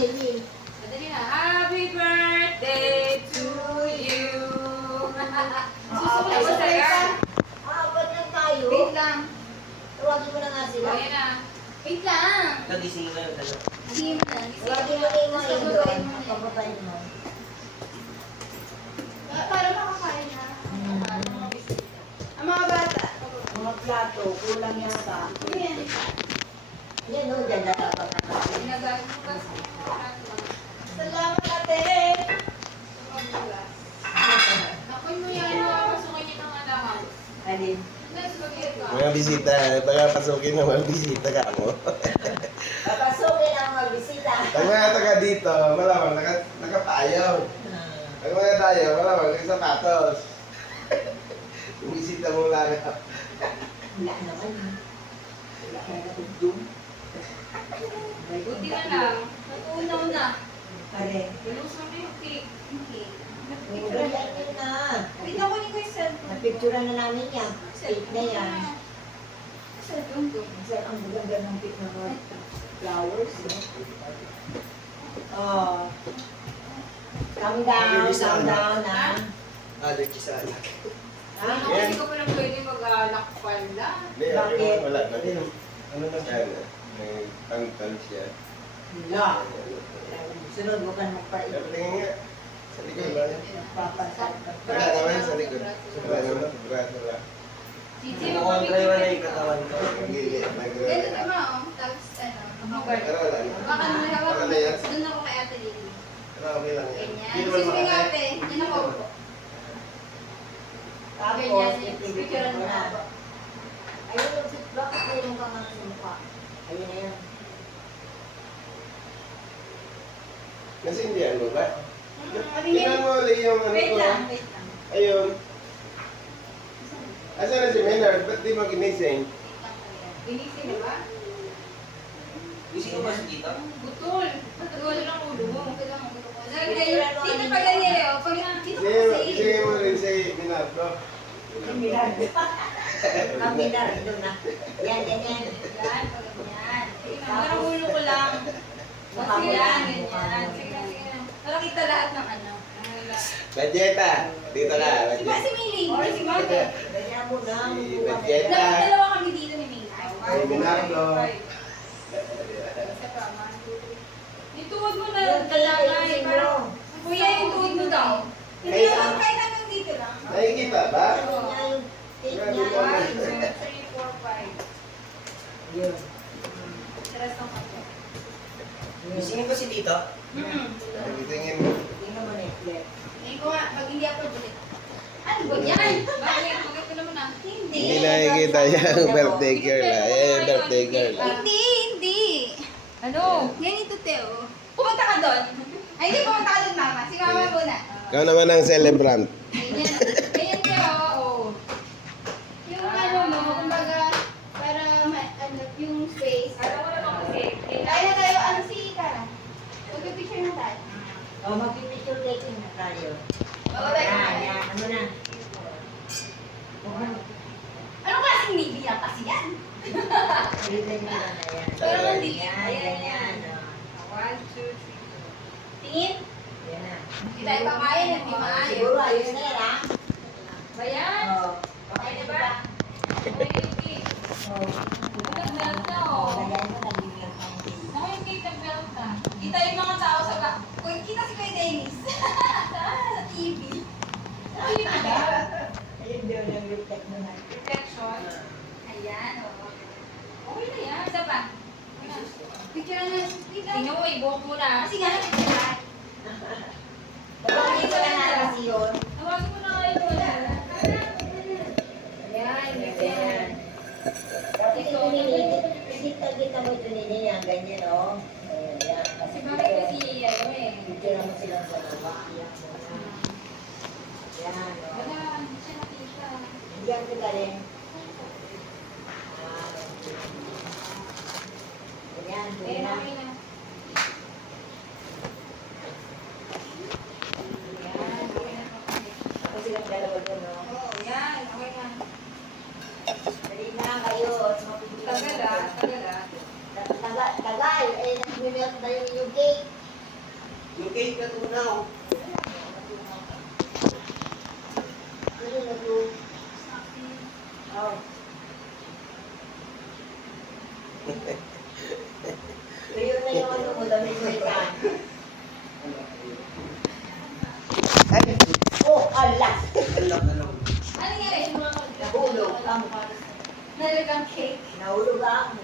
Lily. Madali na. Happy birthday to you. Susunod ko sa'yo. Apat lang tayo. Wait lang. Tawagin mo na nga sila. Ayan na. Wait lang. Nagising na yung dalawa. Gising mo na. Tawagin mo na yung mga yun doon. Papapain mo. Para makakain na. Ang mga bata. Mga plato, kulang yata. Ayan. Yan o, dyan na dapat na. Ginagamit mo kasi. Salamat ate. Nakoy mo yan. Pasukin niyo ng anak. Alin? Let's forget ka. Mga bisita, baka pasukin ng mga bisita ka mo. Papasukin ang mga bisita. Ang mga taga dito, malamang nakapayaw. Ang mga tayo, malamang nakasapatos. Yung bisita mo lang. Wala naman. Wala kaya na doon. Buti na lang. Natunaw na. Pare. Lulusong na yung cake. Ganyan yun na. Wait, nakunin ko yung cellphone. Napicturean na namin yan. Cake na yan. Cellphone ko. Sir, ang ganda ng cake na mga flowers. Oh. Calm down, calm down na. Allergy sa anak. Ha? Hindi ko pa lang pwede mag-alak pala. Bakit? Wala na. Ano na sana? May tantal siya. Wala. Sunod mo ka na magpalit. Tingin nga. Sa likod ba? Papasal ka. Wala naman sa likod. Wala naman. Braso lang. Chichi, Mukhang wala yung katawan ko. Ang gili. Ganito naman, oh. Tapos, ano, Pero wala na. baka nung hawak Wala mo, na yan. doon ako kay Ate Lily. Pero okay lang yan. Ganyan. Hindi naman Excuse me nga, makakain. ate. Yan ako po. Tapos, Ganyan, ipipicture picturean mo mo na. na. Ayun, bakit na yung kamang sa mukha? Ayun na yan. Kasi hindi ano ba? Abingin. Tingnan mo ulit yung ano Wait ko. lang, wait lang. Ayun. Asan na si Maynard? Ba't di mo ginising? Ginising na ba? Gising ko ba si tita? Butol. Butol ang ulo mo. Dito pa ganyan, oh. Pag dito Sige, kasi. sige mo rin si Maynard ko. Kamilar. Kamilar, doon na. Yan, yan, yan. Yan, pag ganyan. Sige na, parang ulo ko lang. Sige yan, ganyan. Sige na, sige na. Para kita lahat ng ano. Bajeta! Dito ka, Si ba Bajeta. si Mili? Or si Mate? Ganyan mo na. Si mukha mo. Bajeta. Dalawa kami dito ni Mili. Ay, Minardo. Isa pa, 1, 2, 3. Yung tuhod mo na Yung talangay. mo. Parang, kuya, yung tuhod mo daw. Hindi Ay, naman kahit hanggang dito lang. Nakikita ba? Ganyan yung cake niya. 1, 2, 3, 4, 5. Yun. Taras ng kape. Gisingin ko si tita. Tingin mo. Tingnan mo na yung plate. Ngayon ko nga, pag hindi ako dito. Ano ba yan? Bakit? Bakit ko naman ah? Hindi. Hindi nakikita yung birthday girl. Ayan, birthday girl. Hindi, hindi. Ano? Ganito, Teo. Pumunta ka doon. Ay, hindi pumunta ka doon, Mama. Si Mama muna. Ikaw naman ang celebrant. Ganyan. Ganyan, Teo. Oo. Yung ano mo, kumbaga, para ano, yung space. Alam mo naman kasi. Kaya na tayo, ano si Kara? Mag-picture na tayo. O, mag-picture taking na tayo. Oo, tayo. Yan, yan. Ano na? Anong klaseng Navy yan kasi yan? Tingnan mo na yan. Parang ang dilim. Yan, Ayan, yan. yan. O, 1, 2, 3. Tingin. yan na. Hindi tayo pakain, hindi maayon. Siguro, ayos na yan, ha? Ba yan? O. Okay na ba? Okay, okay. O. Nag-belt na, oh. Lagyan mo, naging yung pang-cake. Ako yung cake nag-belt na. Kita yung mga tao sa back. Kung kita si Kuya Dennis. Sa TV. Sa TV ba? Ayun daw, nag-reflect mo na. Reflection. Ayan, oh. Okay na yan. Isa pa. Picture na. Tingnan mo, ibuhok mo na. Kasi nga, picture. Bakit ko na narasi yun? Tawagin mo na kayo doon. Ayan, Ganyan. Kasi ito kita mo ito nila yan, ganyan, o. Ayan, yan. Kasi bakit kasi ano eh. Picture mo silang dalawa. Yan, o. Yan, o. Wala, hindi siya nakita. Diyan ko ka rin. Ganyan, Ayan, ganyan. okay na. Ako silang dalawa doon, o. Oo, yan, okay na. Dali na kayo. Tagal ah, tagal ah. Tagal. Eh, nag-melt na yung cake. Yung cake na tunaw. Ano na to? Oh. Tuyo na yung ano mo, damit mo ikan. Ay, oh, ala! Alam. Ano nangyari? Yung mga Nahulog ang nalagang cake. Nahulog ang